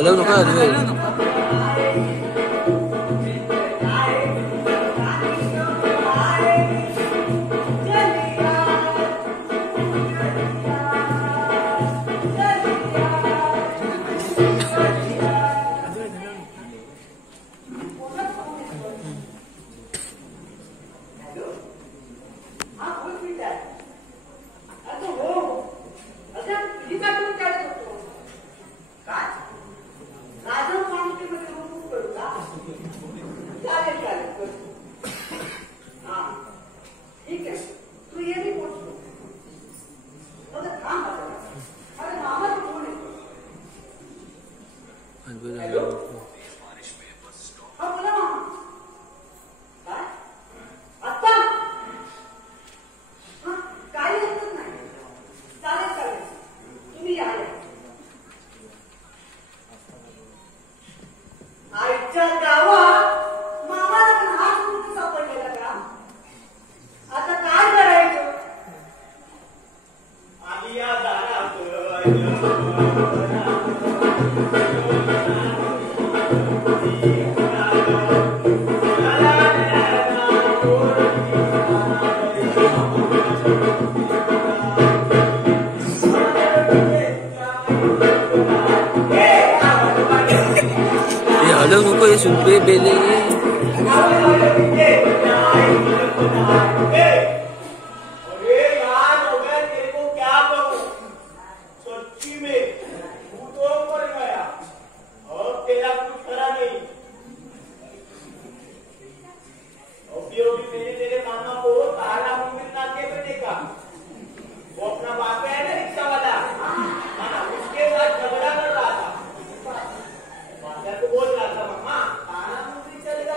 हलवू नका हलवू. हलवू नको हे सुनपे बेले. बोल रहा था, मामा ताना मंत्री चलेगा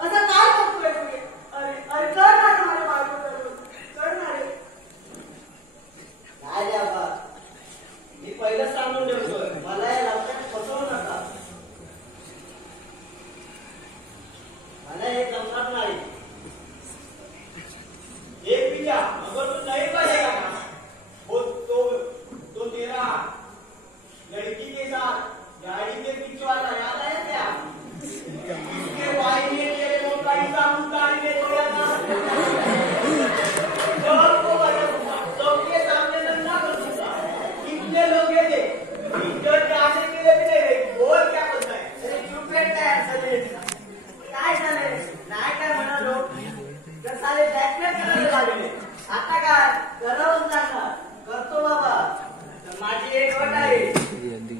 असं काय करतोय तुम्ही? अरे अरे कर ना माझ्या बायको करून कर ना रे. काय रे बाबा, मी पहिलं सांगून ठेवतोय, मला या लक्षात फसवू नका. मला हे जमणार नाही. एक पिझ्झा अगर तू नहीं बनेगा ना, वो तो तेरा लड़की के साथ गाड़ी के पीछे वाला याद है क्या? इसके भाई ने तेरे को कहीं साबुन गाड़ी में छोड़ा था. सबको बता दूंगा, सबके सामने धंधा कर दूंगा. कितने लोग ये थे इज्जत जाने के लिए भी नहीं रहे. बोल क्या बोलता है? अरे चुप बैठता है साले. काय झालंय? नाही काय म्हणालो तर साले ब्लॅकमेल करायला लागले. आता काय घरावरून सांगणार करतो बाबा. तर माझी एक अट आहे,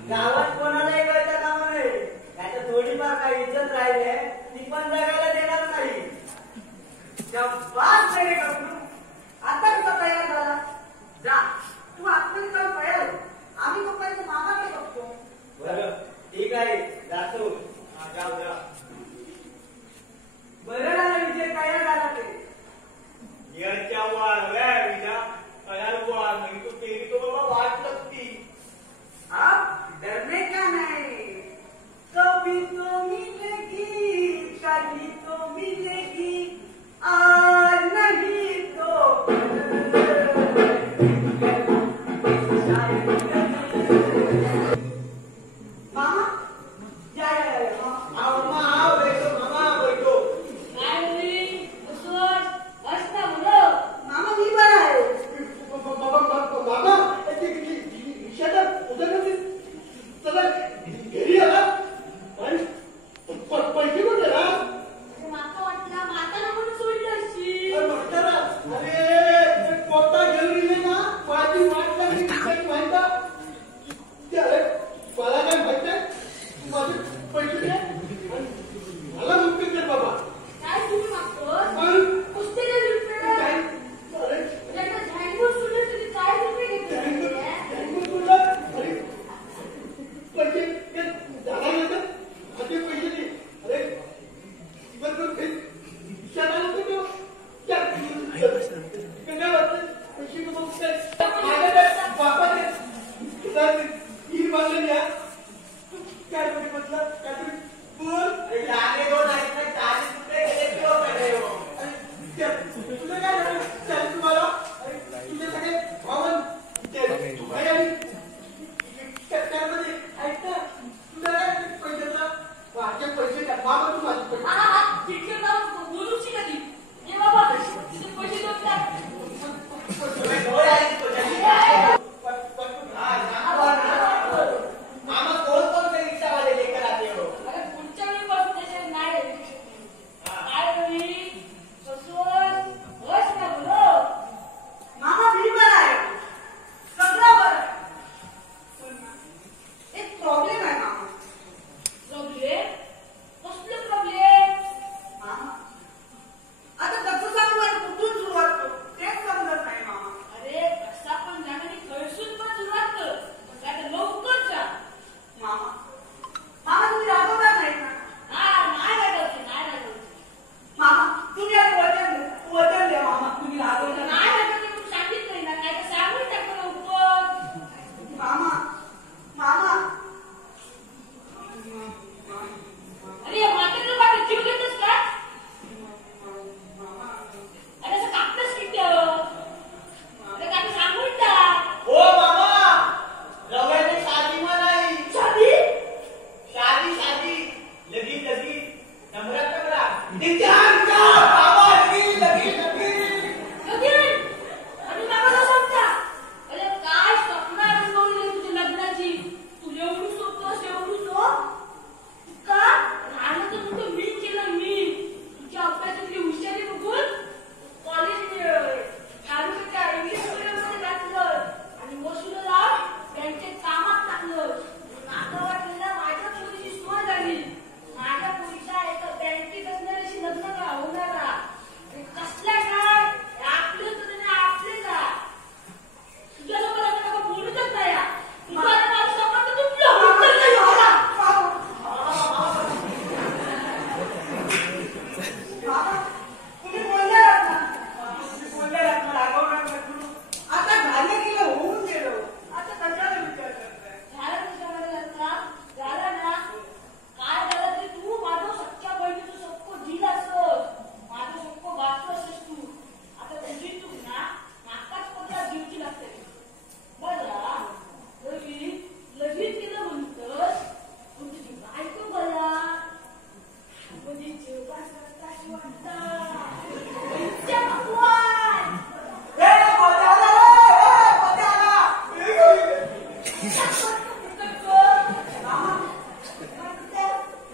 गावात कोणालाही कळता कामा नये. त्याच्या थोडीफार काही इज्जत राहिली ती पण जगायला देणार नाही. बास नाही करू. आता तुझा तयार झाला जा, तू आतमध्ये जाऊन पळेल. आम्ही तोपर्यंत मामाकडे बघतो. बरं ठीक आहे, जातो. जाऊ जा. बरं झालं विजय तयार झाला ते. येरच्या वार विजा तयार हुआ नहीं तो तेरी तो बाबा वाट लगती. आप डरने का नहीं, कभी तो मिलेगी, कभी तो मिलेगी, आज नहीं तो मामा या मामा. आओ मामा, आओ बैठो मामा, बैठो. मामा मी बरा आहे. मामा उधर चला घरी आला आणि पैसे कुठे ना म्हातारा. अरे पोटा घेऊन गेले ना, माझी वाट लागली माहिती. अरे मला काय माहित आहे, माझे पैसे दे आणि मला मुक्त कर बाबा.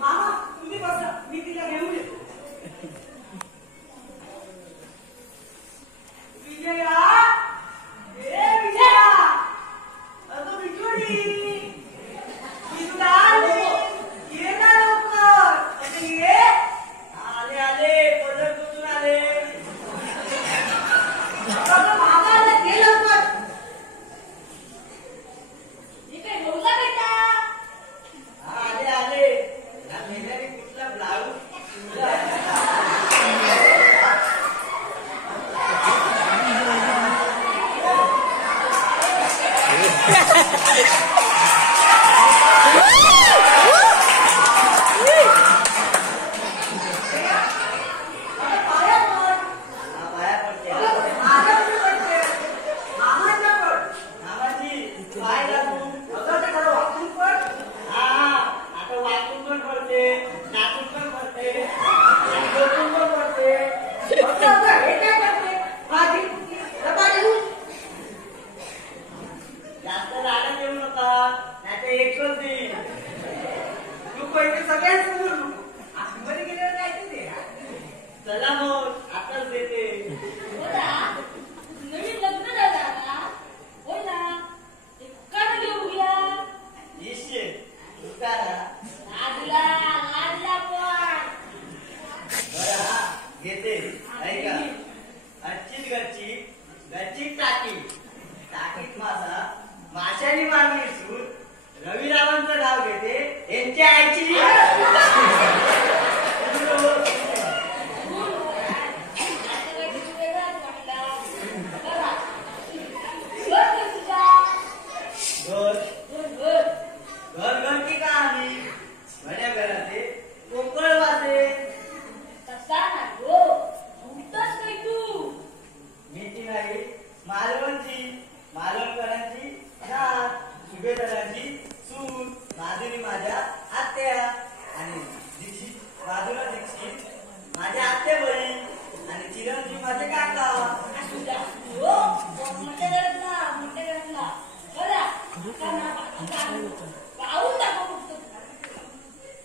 मामा तुम्ही बसा मी तिला घेऊन येतो विजया ए विजया अगं बिजोडी मी तुला आले ये ना लवकर अगं ये आले आले पदर कुठून आले अगं मामा आले ये लवकर हे काय बोलला बेटा आले आले या मेल्याने कुठला ब्लाऊज जास्त राडा देऊ नका नाही तर एकच देईल तू पहिले सगळ्यांसमोर आतमध्ये गेल्यावर काय ते दे चला मग आताच देते बोला नवीन लग्न झालं आता बोला एका घेऊया इशे उतारा लाडला पण बरं हा घेते ऐका अच्छीच गच्ची गच्चीत टाकी टाकीत मासा माशानी मारली सूर रविरावांचं नाव घेते यांच्या आईची घर घंटी का आम्ही भल्या घराते कोकळ वासे मीठी नाही मालवणची मालवणकरांची नात सुभेदारांची सून माधुरी माझ्या आत्या आणि दीक्षित बाजूला दीक्षित माझ्या आत्या बहीण आणि चिरंजीव माझे काका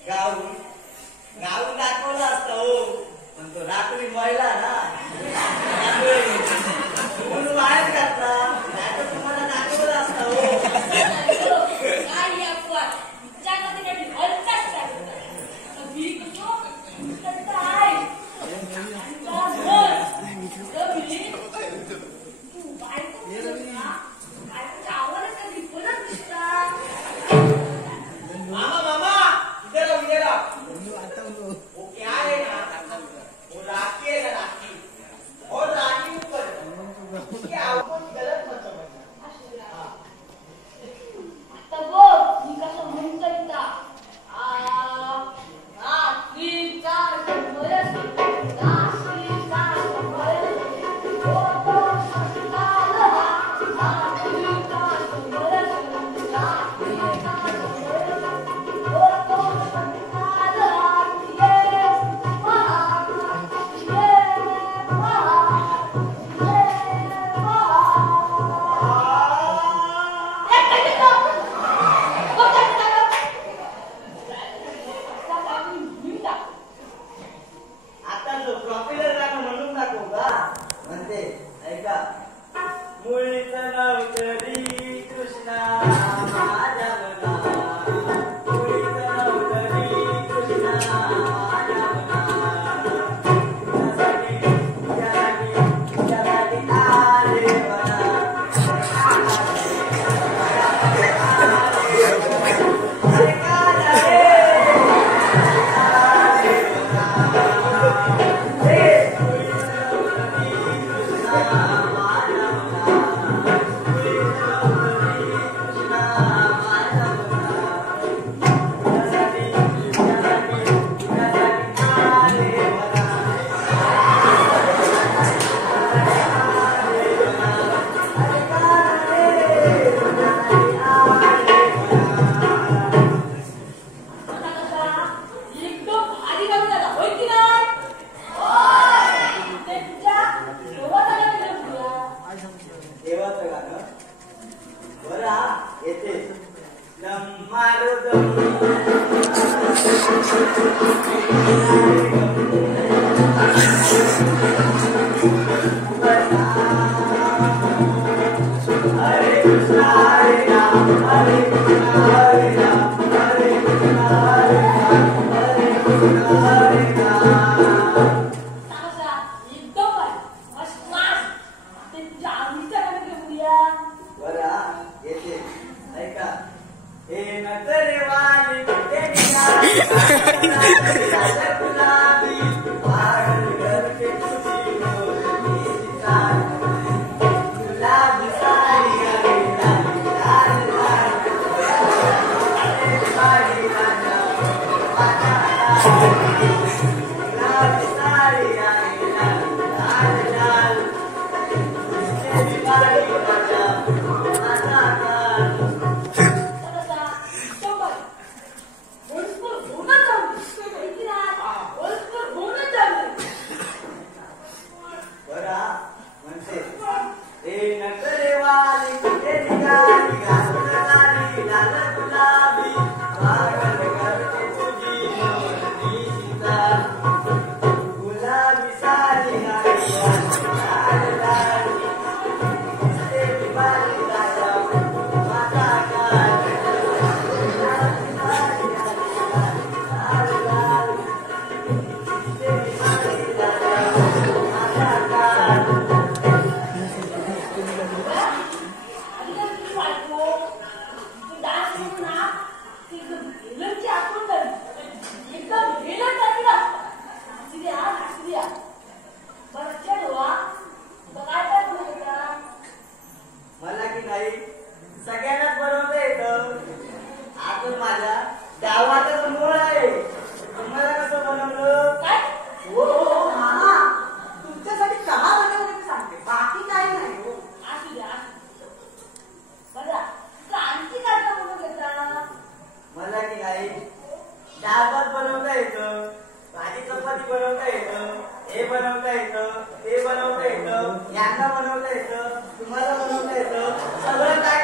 गाऊन गाऊन दाखवला असता हो पण तो रात्री मळला ना म्हणून वायाच घातला नाही तर तुम्हाला दाखवला असता हो मामा मामा इधर आओ वो क्या है ना वो राखी है ना राखी दम मारो दम हरे कृष्णा हरे राम हरे कृष्णा हरे राम हरे कृष्णा हरे राम हरे कृष्णा हरे राम ताजा एकदम काय फर्स्ट क्लास ते तुझ्या आवडीच्या गाण्यात घेऊया बरा येते ऐका हे नटरेवाली ते निघाली गुलाबी पागल करते तुझी मोरनी चांदणी गुलाबी साडी आहे लाल लाल लाल साडी राजा माझा गुलाबी साडी आहे लाल लाल लाल तुझी साडी राजा माझा ताजा एकदम काय ओल्डस्कूल होऊनच जाऊ इथे ना ओल्डस्कूल होऊनच जाऊ बरा म्हणते हे नटरेवाली कुठे निघाली घालून झाली लाल गुलाबी पागल करते तुझी मोरनी सीता गुलाबी साडी आहे लाल लाल दिसते दिवाळी राजा माझा काळ गुलाबी साडी आहे लाल लाल दिसते दिवाळी राजा माझा काळ आधी काय तुझी बायको तू डान्स करून ना ती व्हिलनची आठवण झाली एकदम व्हिलन झाली ना नाचली बरं चल वा तर काय काय बोलत होता मला की नाही सगळ्यांनाच बनवता येतं आतून माझ्या गावातच मूळ आहे तुम्हाला कसं बनवलं काय हो मामा तुमच्यासाठी चहा बनवलं मी सांगते बाकी काही नाही हो असू द्या बरं तुला आणखी काय काय बोलत होता मला की नाही डाळ भात बनवता येतं भाजी चपाती बनवता येतं हे बनवता येतं ते बनवता येतं यांना बनवता येतं तुम्हाला बनवता येतं सगळं काय